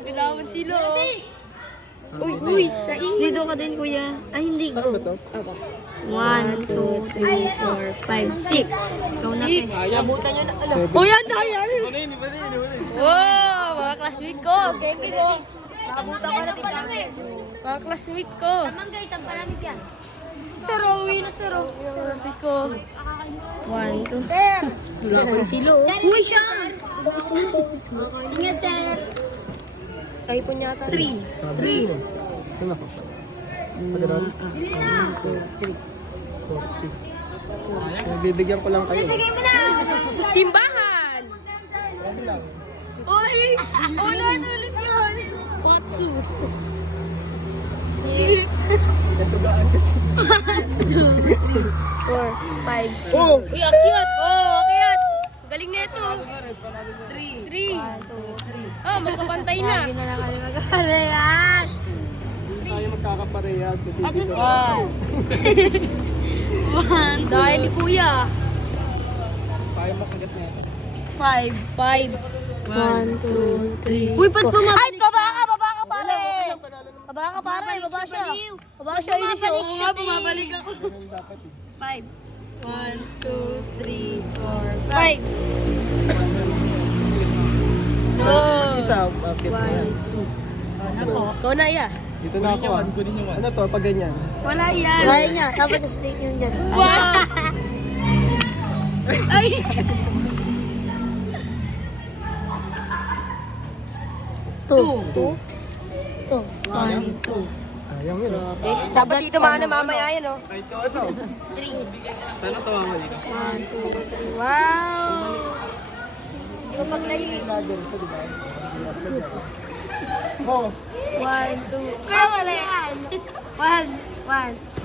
nagkalawan sila. Uy, dito ka din, kuya. Ay, hindi. Saan ba to? 1, 2, 3, 4, 5, 6. Ikaw na, Six. Pes. Abutan nyo na. Ano? Oh, yan na, yan. Wow, mga classmate ko. Thank you, go. Nakabutan ko na tita. Mga classmate ko. Tamang guys, ang palamig yan. Saro, uwi na saro. Sabi ko. 1, 2. Laban sila, oh. Uy, siya! Ingat, sir. Tayo po niya ata. 3. Sabi ko. Ano ako? Pagano'n? 40. Bibigyan ko lang kayo. Bigay mo na! Simbahan! Ano lang? Uy! Ulit yun! Potsu. Natugaan kasi. 4, 5. Oh! Uy, akyat! Oh, akyat! Galing na ito. 3. 1, 2, 3. Oh, magkapantay na. Lagi na lang kami magkakarehas. Hindi tayo magkakaparehas kasi dito. 1, Dahil ni kuya. Tayo makagat na ito. 5. 5. 1, 2, 3. Uy, ba't bumabalik? Ay, baba ka pare! Panalo naman. Baba ka pare, baba siya. Baba siya, yun siya. Bumabalik siya, bumabalik ako. Ganun dapat eh. 5. 1, 2, 3, 4, 5. Isa, bakit na yan? Ikaw na, iya. Dito na ako ah. Ano to, pag ganyan? Wala yan. Kaya niya, dapat yung snake yun dyan. Wow! Ay! Two. 1, 2. Sayang yun ah. Okay. Dapat dito mga mamaya yan, oh. Ay, ito, ito. 3. Sana tawa dito. 1, 2, 3. Wow! Ikaw paglayo eh. Vlogger ito, di ba? Oh, 1, 2. Kaya wala yan. 1,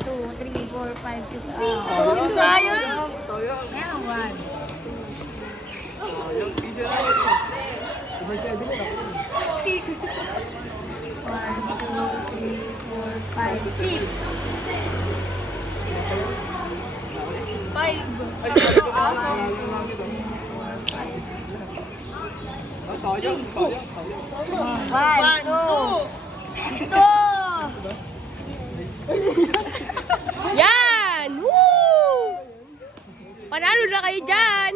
2, 3, 4, 5, 6. sayang. Sayang. Sayang. Ayan, 1. Sayang. Easy lang ito. Number 7 yun ako. 1, 2, 3, 4, 5, 6. 5. Ay, sayang. Sayang. Sayang. 1, 2. 2. Yan! Woo! Panalo na kayo dyan!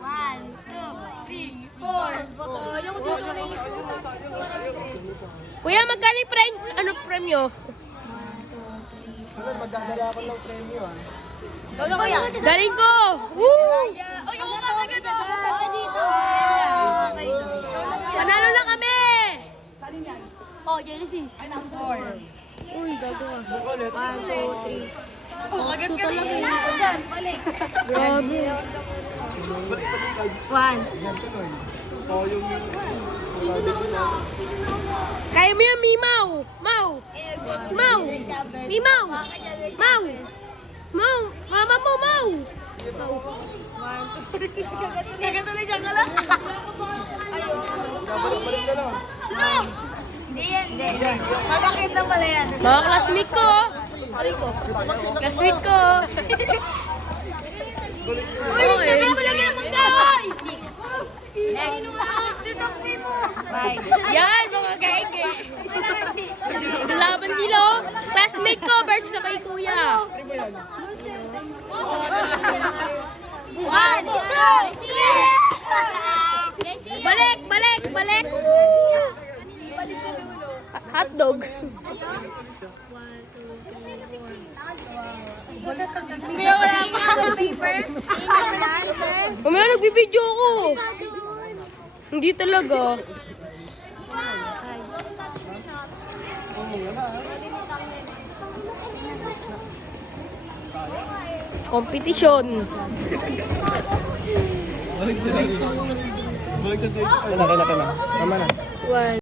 1, 2, 3, 4. Yung dito na yung Kuya, magkano yung premyo? 1, 2, 3, 4. Ano, magdadala ako ng premyo ah. Galing ko! Woo! Oy, ako talaga to. Dito. Panalo na kami! Oh, Genesis. 4. Uy, gago ka. 1, 2, 3. Oh, agad ka lang. Balik. Grabe. 1. Yan tuloy. Sayang yun. Kaya mo yan, Mimaw! Mau! Mau! Mimaw! Mau! Mau! Mama mo, Mau! Kagatuloy dyan ka lang. Balik na lang. Hindi yan. Magkakit na pala yan. Mga classmate ko! Sorry ko. Classmate ko! Uy, sabi mo lagi naman guys! 6. Next. Tutakbi mo. 5. Yan, mga gaige! Naglaban sila, oh. Classmate ko versus sa kay kuya. 1, 2, 3. Balik! Hotdog. Kaya wala pa paper. Mamaya nagbibideo ako. Hindi talaga. Competition. Balik sa date. Balik sa date. Kailan. Tama na. 1,